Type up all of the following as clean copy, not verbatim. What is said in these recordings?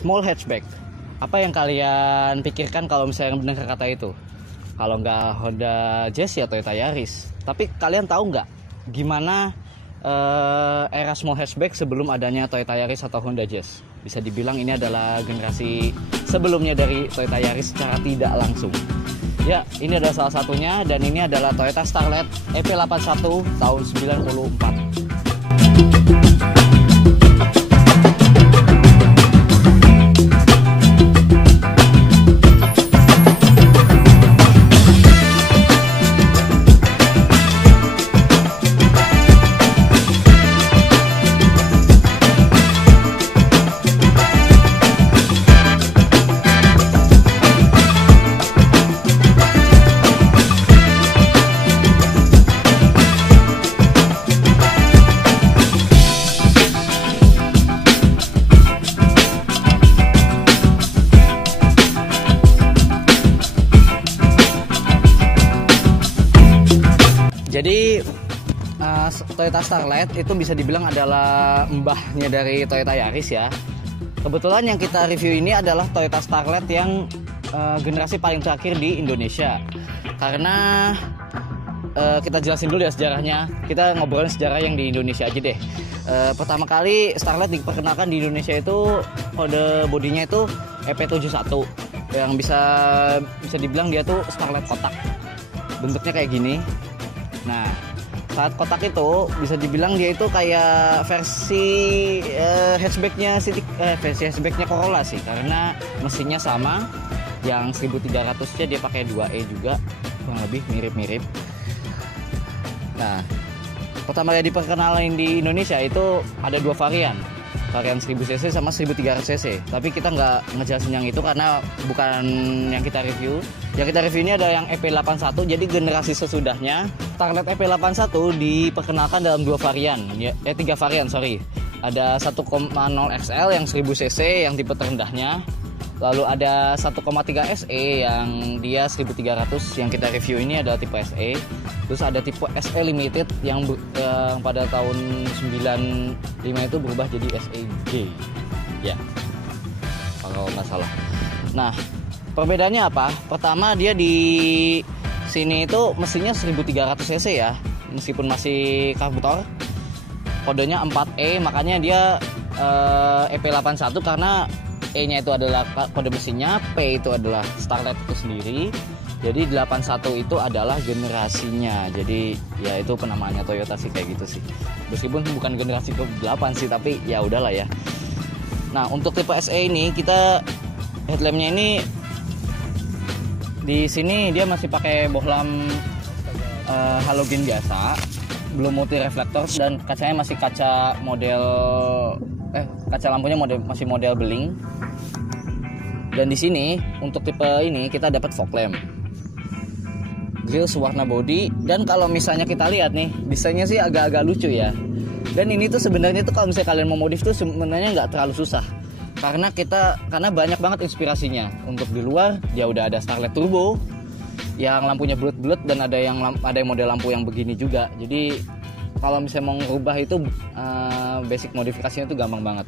Small hatchback. Apa yang kalian pikirkan kalau misalnya mendengar kata itu? Kalau nggak Honda Jazz ya Toyota Yaris. Tapi kalian tahu nggak gimana era small hatchback sebelum adanya Toyota Yaris atau Honda Jazz? Bisa dibilang ini adalah generasi sebelumnya dari Toyota Yaris secara tidak langsung. Ya, ini adalah salah satunya, dan ini adalah Toyota Starlet EP81 tahun 94. Jadi Toyota Starlet itu bisa dibilang adalah mbahnya dari Toyota Yaris ya. Kebetulan yang kita review ini adalah Toyota Starlet yang generasi paling terakhir di Indonesia. Karena kita jelasin dulu ya sejarahnya. Kita ngobrolin sejarah yang di Indonesia aja deh. Pertama kali Starlet diperkenalkan di Indonesia itu kode bodinya itu EP71 yang bisa dibilang dia tuh Starlet kotak. Bentuknya kayak gini. Nah, saat kotak itu bisa dibilang dia itu kayak versi hatchbacknya versi hatchbacknya Corolla sih, karena mesinnya sama, yang 1300-nya dia pakai 2E juga, kurang lebih mirip-mirip. Nah, pertama kali diperkenalkan di Indonesia itu ada dua varian 1000cc sama 1300cc. Tapi kita nggak ngejelasin yang itu karena bukan yang kita review. Yang kita review ini ada yang EP81, jadi generasi sesudahnya. Starlet EP81 diperkenalkan dalam tiga varian, sorry. Ada 1.0 XL yang 1000cc yang tipe terendahnya. Lalu ada 1.3 SE yang dia 1300, yang kita review ini adalah tipe SE. Terus ada tipe SE Limited yang pada tahun 95 itu berubah jadi SEG. Ya, kalau nggak salah. Nah, perbedaannya apa? Pertama, dia di sini itu mesinnya 1300cc ya, meskipun masih karburetor. Kodenya 4E, makanya dia EP81 karena E-nya itu adalah kode mesinnya, P itu adalah Starlet itu sendiri. Jadi 81 itu adalah generasinya. Jadi ya itu penamaannya Toyota sih kayak gitu sih. Meskipun bukan generasi ke-8 sih, tapi ya udahlah ya. Nah, untuk tipe SE ini kita headlampnya ini di sini dia masih pakai bohlam halogen biasa, belum multi reflektor, dan kacanya masih kaca lampunya masih model beling. Dan di sini untuk tipe ini kita dapat fog lamp, grills warna body, dan kalau misalnya kita lihat nih desainnya sih agak-agak lucu ya. Dan ini tuh sebenarnya tuh kalau misalnya kalian mau modif tuh sebenarnya nggak terlalu susah, karena banyak banget inspirasinya. Untuk di luar dia udah ada Starlet Turbo yang lampunya bulat-bulat, dan ada yang model lampu yang begini juga. Jadi kalau misalnya mau ngerubah itu basic modifikasinya tuh gampang banget.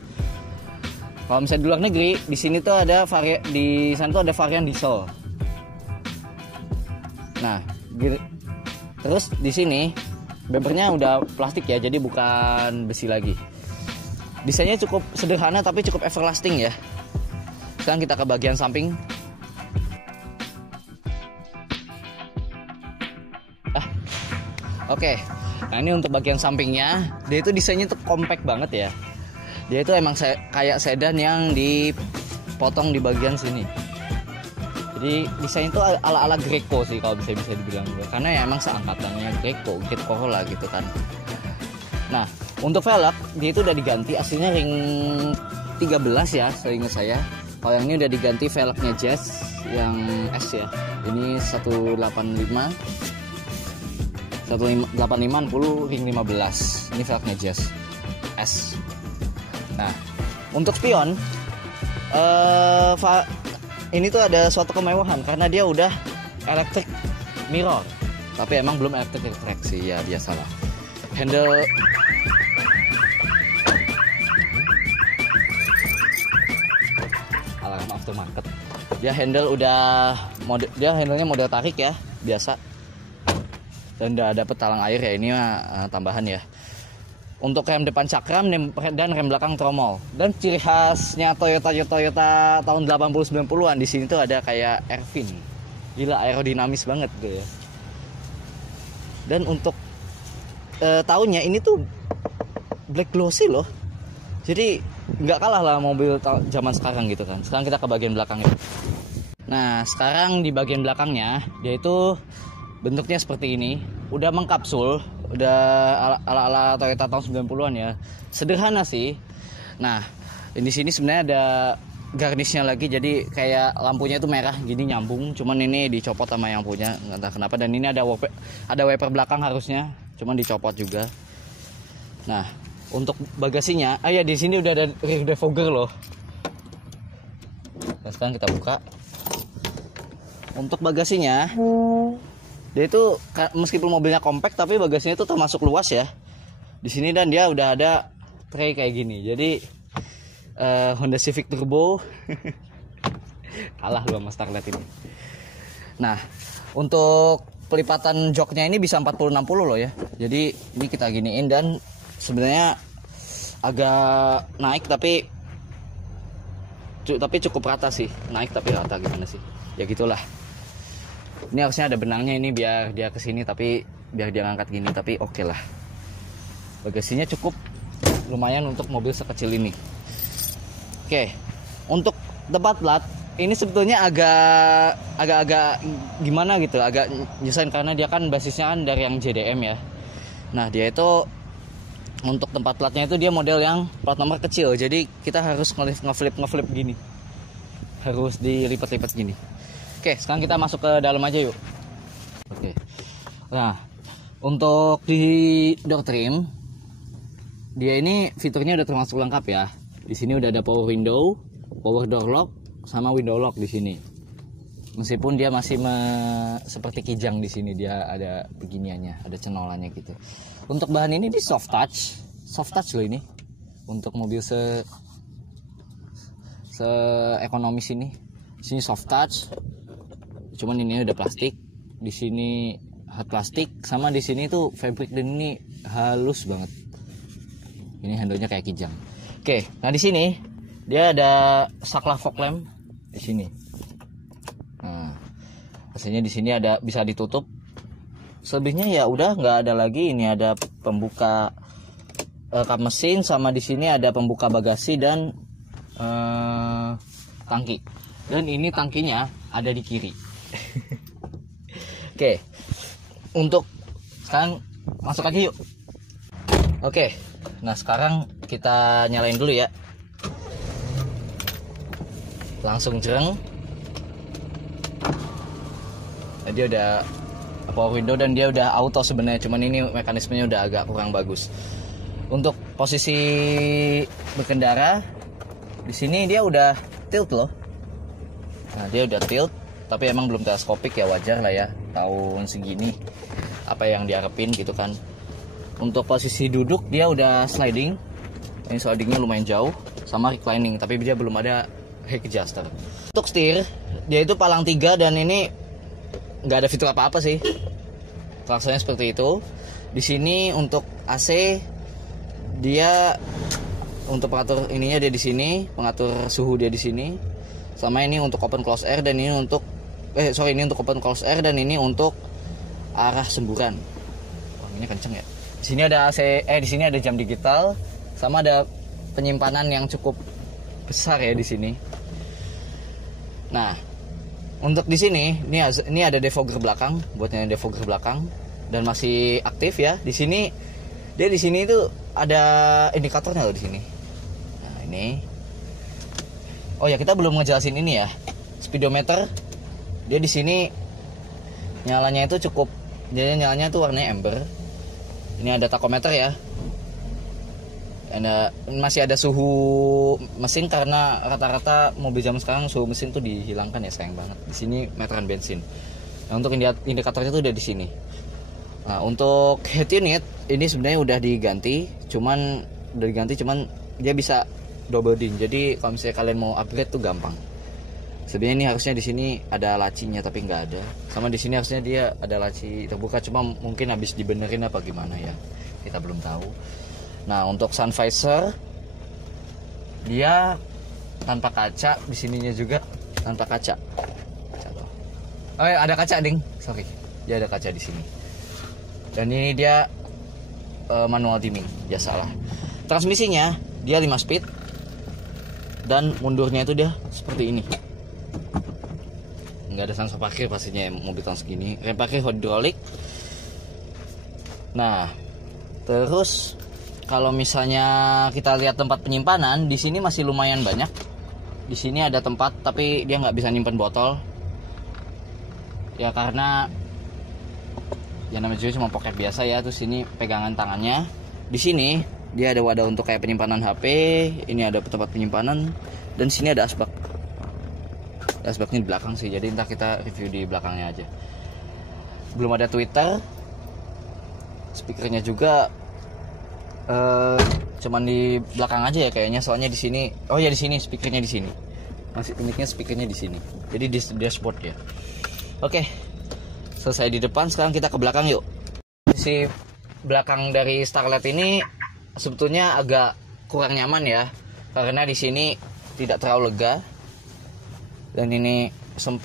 Kalau misalnya di luar negeri, di sini tuh ada varian diesel. Nah, terus di sini bumpernya udah plastik ya, jadi bukan besi lagi. Desainnya cukup sederhana tapi cukup everlasting ya. Sekarang kita ke bagian samping. Oke. Nah, ini untuk bagian sampingnya, dia itu desainnya tuh compact banget ya. Dia itu emang kayak sedan yang dipotong di bagian sini. Jadi desain itu ala-ala Greco sih kalau bisa dibilang juga. Karena ya emang seangkatannya Greco, Kit Corolla gitu kan. Nah, untuk velg dia itu udah diganti, aslinya ring 13 ya, seingat saya. Kalau yang ini udah diganti velgnya Jazz yang S ya. Ini 185 10 ring 15. Ini velgnya Jazz S. Nah, untuk spion ini tuh ada suatu kemewahan karena dia udah electric mirror, tapi emang belum electric track sih ya, biasalah. Handle aftermarket. Dia handle-nya model tarik ya, biasa. Dan udah dapet talang air ya, ini mah tambahan ya. Untuk rem depan cakram dan rem belakang tromol. Dan ciri khasnya Toyota tahun 80-90-an di sini tuh ada kayak air fin. Gila, aerodinamis banget gitu ya. Dan untuk tahunnya ini tuh black glossy loh. Jadi nggak kalah lah mobil zaman sekarang gitu kan. Sekarang kita ke bagian belakangnya. Nah, sekarang di bagian belakangnya dia itu bentuknya seperti ini. Udah mengkapsul, udah ala-ala Toyota tahun 90-an ya. Sederhana sih. Nah, di sini sebenarnya ada garnishnya lagi, jadi kayak lampunya itu merah gini nyambung, cuman ini dicopot sama yang punya, entah kenapa. Dan ini ada wiper belakang harusnya, cuman dicopot juga. Nah, untuk bagasinya, ya di sini udah ada rear defogger loh. Nah, sekarang kita buka. Untuk bagasinya, dia itu meskipun mobilnya compact tapi bagasinya itu termasuk luas ya di sini. Dan dia udah ada tray kayak gini, jadi Honda Civic Turbo kalah lu sama Starlet ini. Nah, untuk pelipatan joknya ini bisa 40-60 loh ya. Jadi ini kita giniin, dan sebenarnya agak naik tapi cukup rata sih. Naik tapi rata, gimana sih ya, gitulah. Ini harusnya ada benangnya ini biar dia kesini, tapi biar dia ngangkat gini, tapi oke lah. Bagasinya cukup lumayan untuk mobil sekecil ini. Oke, untuk tempat plat ini sebetulnya agak gimana gitu, agak nyusahin karena dia kan basisnya kan dari yang JDM ya. Nah, dia itu untuk tempat platnya itu dia model yang plat nomor kecil, jadi kita harus ngeflip gini, harus dilipat-lipat gini. Oke, sekarang kita masuk ke dalam aja yuk. Oke. Nah, untuk di door trim, dia ini fiturnya udah termasuk lengkap ya. Di sini udah ada power window, power door lock, sama window lock di sini. Meskipun dia masih seperti kijang di sini, dia ada beginiannya, ada cenolannya gitu. Untuk bahan ini di soft touch loh ini. Untuk mobil se ekonomis ini. Di sini soft touch. Cuman ini udah plastik. Di sini hard plastik, sama di sini tuh fabric, dan ini halus banget. Ini handle-nya kayak kijang. Oke, nah di sini dia ada saklar fog lamp di sini. Nah, hasilnya di sini ada bisa ditutup. Selebihnya ya udah nggak ada lagi. Ini ada pembuka kap mesin, sama di sini ada pembuka bagasi dan tangki. Dan ini tangkinya ada di kiri. Oke, untuk sekarang masuk aja yuk. Oke, nah sekarang kita nyalain dulu ya. Langsung jereng. Nah, dia udah power window dan dia udah auto sebenarnya, cuman ini mekanismenya udah agak kurang bagus. Untuk posisi berkendara di sini dia udah tilt loh. Nah, dia udah tilt, tapi emang belum teleskopik ya, wajar lah ya tahun segini apa yang diharapin gitu kan. Untuk posisi duduk dia udah sliding. Ini slidingnya lumayan jauh, sama reclining, tapi dia belum ada head adjuster. Untuk setir dia itu palang 3, dan ini nggak ada fitur apa-apa sih. Klaksonnya seperti itu. Di sini untuk AC dia untuk pengatur ininya dia di sini, pengatur suhu dia di sini. Sama ini untuk open close air, dan ini untuk ini untuk open close air, dan ini untuk arah semburan. Wah, ini kenceng ya. Di sini ada AC, di sini ada jam digital, sama ada penyimpanan yang cukup besar ya di sini. Nah, untuk di sini ini ada defogger belakang, buatnya defogger belakang, dan masih aktif ya. Di sini dia di sini itu ada indikatornya loh di sini. Nah, ini. Oh ya, kita belum ngejelasin ini ya. Speedometer dia di sini nyalanya itu cukup, jadi nyalanya tuh warnanya amber. Ini ada tachometer ya. Masih ada suhu mesin, karena rata-rata mobil zaman sekarang suhu mesin tuh dihilangkan ya, sayang banget. Di sini meteran bensin. Nah, untuk indikatornya tuh udah di sini. Nah, untuk head unit ini sebenarnya udah diganti, cuman dia bisa double din. Jadi kalau misalnya kalian mau upgrade tuh gampang. Sebenarnya ini harusnya di sini ada lacinya tapi nggak ada. Sama di sini harusnya dia ada laci terbuka, cuma mungkin habis dibenerin apa gimana ya, kita belum tahu. Nah untuk sun visor dia tanpa kaca, di sininya juga tanpa kaca. Oh ya, ada kaca ding, sorry, dia ada kaca di sini. Dan ini dia manual dimming, biasalah. Transmisinya dia 5 speed dan mundurnya itu dia seperti ini. Nggak ada sensor parkir pastinya mobil tahun segini. Rem parkir hidrolik. Nah, terus kalau misalnya kita lihat tempat penyimpanan, di sini masih lumayan banyak. Di sini ada tempat, tapi dia nggak bisa nyimpen botol. Ya karena ya namanya juga cuma pocket biasa ya. Terus ini pegangan tangannya. Di sini dia ada wadah untuk kayak penyimpanan HP. Ini ada tempat penyimpanan. Dan di sini ada asbak. Asbaknya di belakang sih. Jadi ntar kita review di belakangnya aja. Belum ada Twitter. Speakernya juga cuman di belakang aja ya kayaknya. Soalnya di sini. Oh ya di sini speakernya di sini. Masih uniknya speakernya di sini. Jadi di dashboard ya. Oke. Selesai di depan, sekarang kita ke belakang yuk. Sisi belakang dari Starlet ini sebetulnya agak kurang nyaman ya, karena di sini tidak terlalu lega dan ini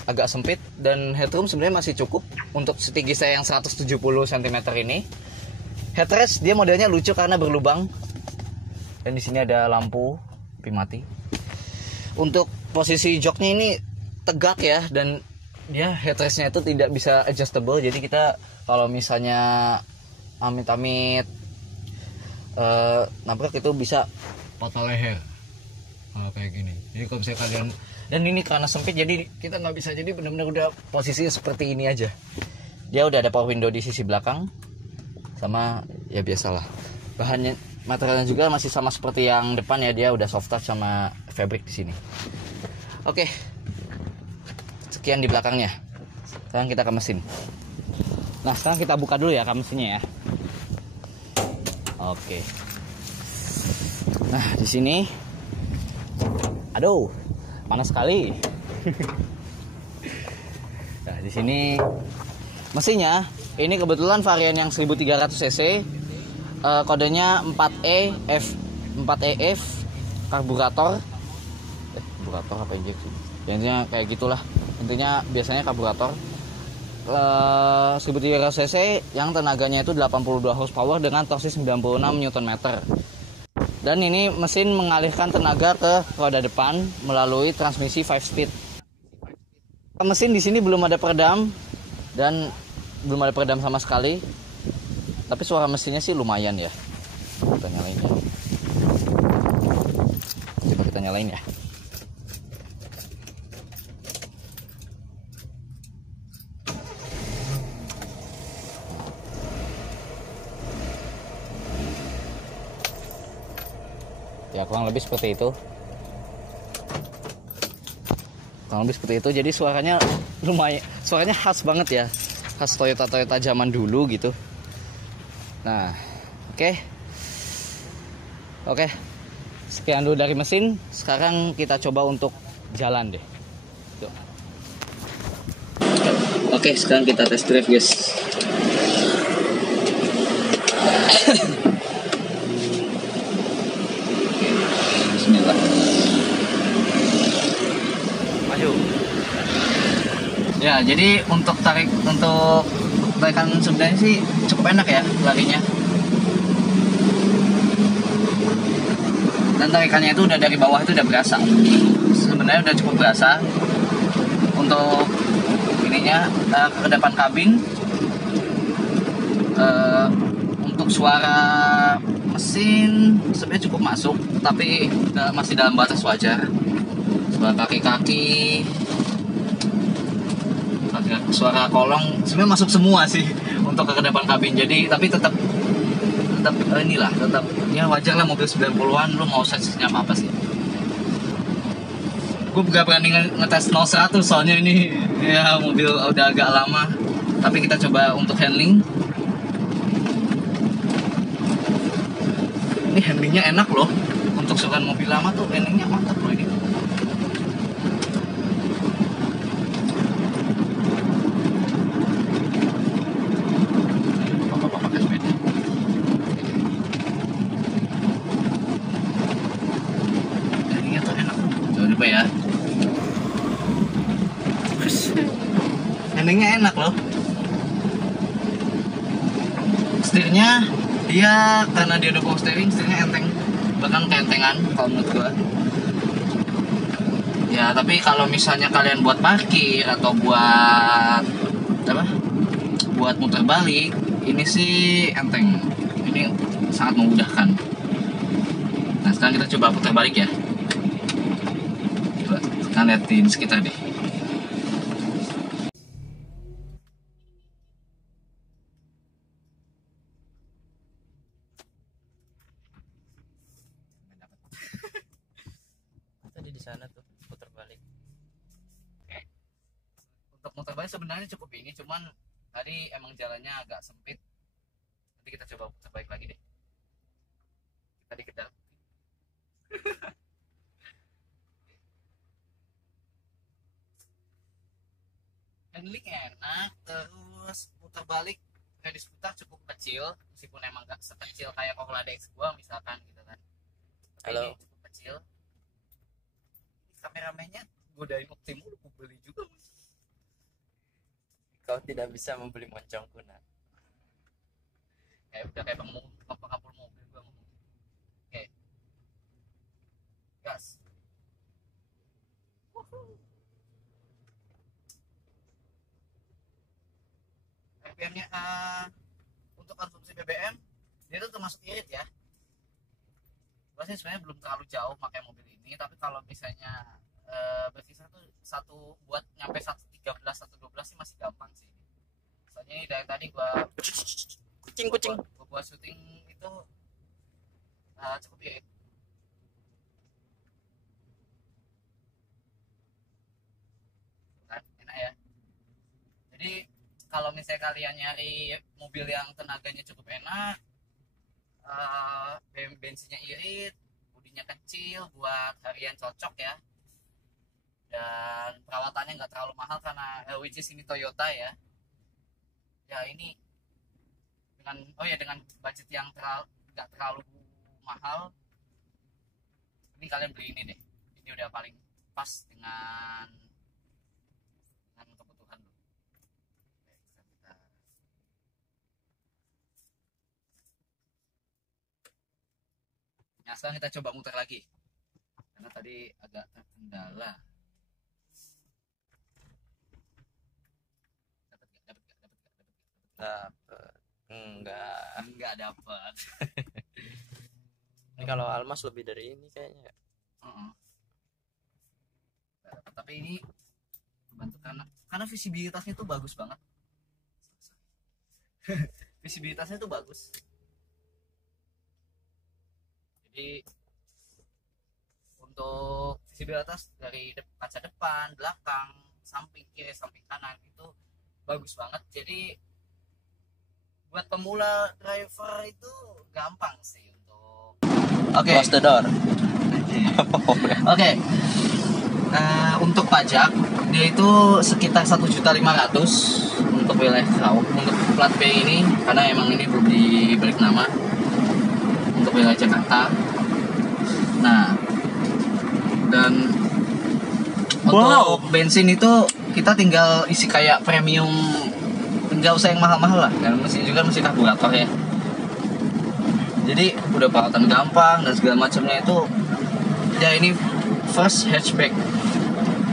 agak sempit, dan headroom sebenarnya masih cukup untuk setinggi saya yang 170 cm ini. Headrest dia modelnya lucu karena berlubang, dan di sini ada lampu mati. Untuk posisi joknya ini tegak ya, dan dia headrestnya itu tidak bisa adjustable. Jadi kita kalau misalnya amit-amit nabrak itu bisa patah leher kayak gini. Jadi kalau misalnya kalian, dan ini karena sempit jadi kita nggak bisa, jadi benar-benar udah posisinya seperti ini aja. Dia udah ada power window di sisi belakang, sama ya biasalah bahannya, materialnya juga masih sama seperti yang depan ya. Dia udah soft touch sama fabric di sini. Oke. Sekian di belakangnya. Sekarang kita ke mesin. Nah, sekarang kita buka dulu ya mesinnya ya. Oke. Nah, di sini, aduh, panas sekali. Nah, di sini mesinnya ini kebetulan varian yang 1300 cc. Kodenya 4EF karburator. Karburator apa injeksi? Intinya kayak gitulah. Intinya biasanya karburator 1300 cc yang tenaganya itu 82 horsepower dengan torsi 96 Nm. Dan ini mesin mengalihkan tenaga ke roda depan melalui transmisi 5 speed. Mesin di sini belum ada peredam dan belum ada peredam sama sekali. Tapi suara mesinnya sih lumayan ya. Kita nyalain ya. Coba kita nyalain ya. Ya kurang lebih seperti itu. Jadi suaranya lumayan, suaranya khas banget ya, khas Toyota zaman dulu gitu. Nah, oke. Sekian dulu dari mesin. Sekarang kita coba untuk jalan deh. Yuk. Oke, sekarang kita test drive guys. Bismillah. Maju. Ya, jadi untuk tarikan sebenarnya sih cukup enak ya larinya. Dan tarikannya itu udah dari bawah itu udah berasa. Sebenarnya udah cukup berasa. Untuk ininya ke depan kabin. Untuk suara mesin sebenarnya cukup masuk, tapi masih dalam batas wajar. Suara kaki-kaki, suara kolong sebenarnya masuk semua sih untuk ke depan kabin. Jadi tapi tetap inilah, tetap ya wajar lah, mobil 90-an lu mau sensasinya apa sih. Gue gak berani ngetes 0-100 soalnya ini ya mobil udah agak lama. Tapi kita coba untuk handling. Ini handlingnya enak loh. Untuk sedan mobil lama tuh handlingnya mantap loh ini. ya. Handlingnya enak loh. Setirnya dia karena dia udah power steering, setirnya enteng, bahkan kentengan kalau menurut gua. Ya tapi kalau misalnya kalian buat parkir atau buat apa? Buat muter balik, ini sih enteng. Ini sangat memudahkan. Nah sekarang kita coba putar balik ya. Coba kita liatin sekitar deh. Tadi di sana tuh putar balik. Untuk muter balik sebenarnya cukup ini, cuman tadi emang jalannya agak sempit. Nanti kita coba putar balik lagi deh. Tadi kita handling enak, terus putar balik radius putar cukup kecil, meskipun emang gak sekecil kayak Corolla DX gua misalkan gitu kan. Tapi Halo. ini cukup kecil. Kameramennya godain Optimus lu beli juga. Kau tidak bisa membeli moncong kuna. Kayak udah kayak pengapur mobil gua ngomong. Oke. Gas. BBM-nya untuk konsumsi BBM dia tuh termasuk irit ya. Gua sih sebenarnya belum terlalu jauh pakai mobil ini, tapi kalau misalnya berkisar tuh satu buat nyampe 113 112 sih masih gampang sih. Soalnya ini dari tadi gua Kucing. gua buat syuting itu cukup irit. Kan enak ya. Jadi kalau misalnya kalian nyari mobil yang tenaganya cukup enak, bensinnya irit, bodinya kecil, buat harian cocok ya, dan perawatannya nggak terlalu mahal karena which is ini Toyota ya. Ya ini dengan budget yang nggak terlalu mahal, ini kalian beli ini deh. Ini udah paling pas dengan kebutuhan lo. Nah, sekarang kita coba muter lagi karena tadi agak terkendala. Dapet. Enggak. Dapat. Ini kalau Almas lebih dari ini kayaknya. Tapi ini bantu karena visibilitasnya tuh bagus banget. Visibilitasnya tuh bagus. Jadi untuk visibilitas dari kaca depan, belakang, samping kiri, samping kanan itu bagus banget. Jadi buat pemula driver itu gampang sih untuk Close the door. Oke. Untuk pajak dia itu sekitar 1.500.000 untuk wilayah Karawang untuk plat B ini, karena emang ini belum diberi nama untuk wilayah Jakarta. Nah, dan untuk bensin itu kita tinggal isi kayak premium, nggak usah yang mahal-mahal lah, dan masih karburator ya. Jadi udah perawatan gampang dan segala macamnya itu. Ya ini first hatchback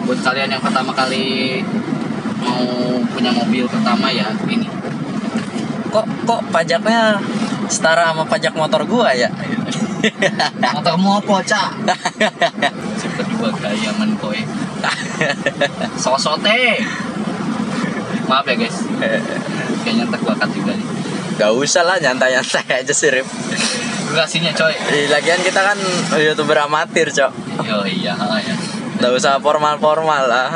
buat kalian yang pertama kali mau punya mobil pertama ya ini. Kok pajaknya setara sama pajak motor gua ya? Motormu apa, Cak? Cepet juga gaya menkoy. Sosote. Maaf ya guys. Kayaknya terbakat juga nih. Gak usah lah, nyantai-nyantai aja sih Rip. Durasinya coy. Lagian kita kan YouTuber amatir cok. Iya. Gak usah formal-formal lah.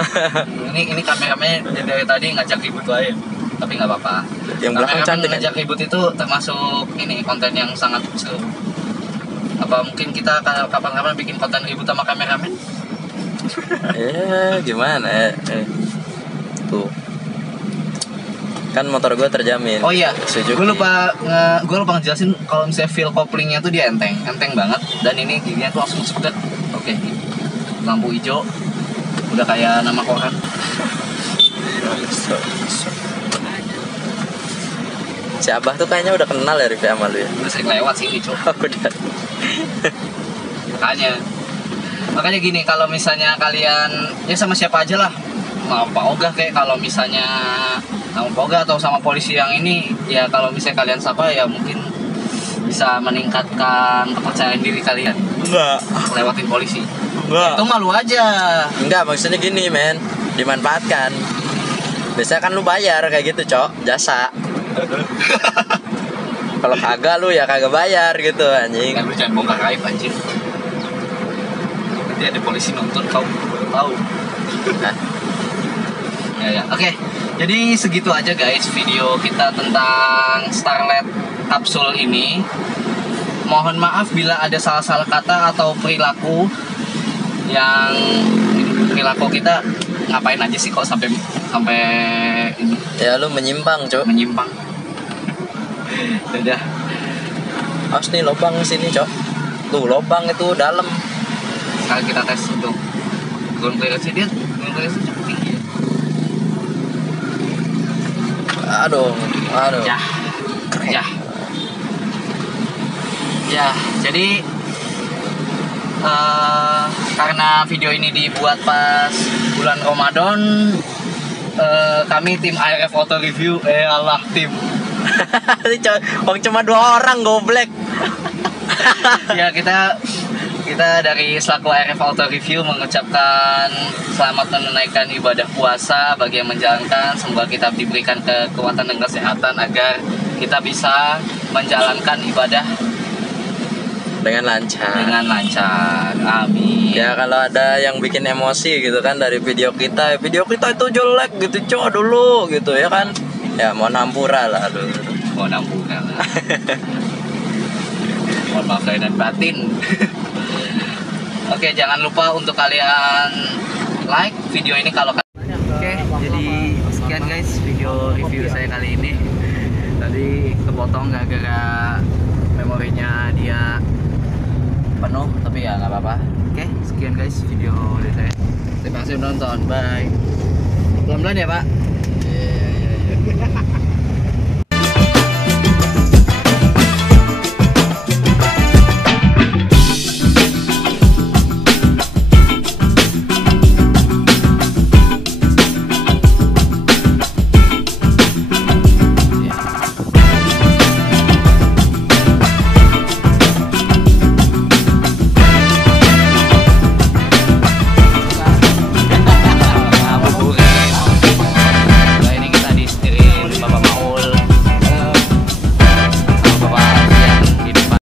Ini kameramennya dari tadi ngajak ribut aja. Tapi nggak apa-apa. Yang belakang cantik ngajak ribut itu termasuk ini konten yang sangat seru. Apa mungkin kita kapan-kapan bikin konten ribut sama kameramen? Gimana ya? Tuh. Kan motor gue terjamin. Oh iya, Suzuki. gue lupa ngejelasin kalau misalnya feel couplingnya tuh dia enteng banget, dan ini giginya tuh langsung sedek. Oke. lampu hijau, udah kayak nama koran. Si Abah tuh kayaknya udah kenal ya Rifki sama lu ya. Udah sering lewat sini Cok. Udah. Makanya gini, kalau misalnya kalian ya sama siapa aja lah, mau Pak Oga kayak, kalau misalnya sama Pak Oga atau sama polisi yang ini, ya kalau misalnya kalian sapa ya mungkin bisa meningkatkan kepercayaan diri kalian. Enggak. Lewatin polisi. Enggak. Itu malu aja. Enggak, maksudnya gini men, dimanfaatkan. Biasanya kan lu bayar kayak gitu Cok, jasa. Kalau kagak lu ya kagak bayar gitu anjing. Kan lu jangan bongkar aib anjir. Nanti ada polisi nonton kau baru tahu. Nah, Ya. Oke. Jadi segitu aja guys video kita tentang Starlet kapsul ini. Mohon maaf bila ada salah-salah kata atau perilaku yang perilaku kita ngapain aja sih kok sampai ini ya lu menyimpang Cok. menyimpang. Udah. Awas nih lubang sini Cok. Tuh lubang itu dalam. Sekarang kita tes untuk ground clearance dia. Ground clearance cukup tinggi ya. Aduh. Ya, jadi karena video ini dibuat pas bulan Ramadan, kami tim ARF Auto Review, tim. Bang cuma 2 orang goblek. Ya kita dari selaku ARF Auto Review mengucapkan selamat menunaikan ibadah puasa bagi yang menjalankan. Semoga kita diberikan kekuatan dan kesehatan agar kita bisa menjalankan ibadah dengan lancar. Amin. Ya kalau ada yang bikin emosi gitu kan dari video kita itu jelek gitu Cok dulu gitu ya kan. Ya mohon ampura lah dulu. Mohon ampura lah. Mohon maaf lahir dan batin. Oke, jangan lupa untuk kalian like video ini kalau Oke, jadi sekian guys video review saya kali ini. Tadi kepotong gara-gara memorinya dia penuh, tapi ya nggak apa-apa. Oke, sekian guys video dari saya. Terima kasih udah nonton. Bye. Pelan-pelan ya Pak. Iya.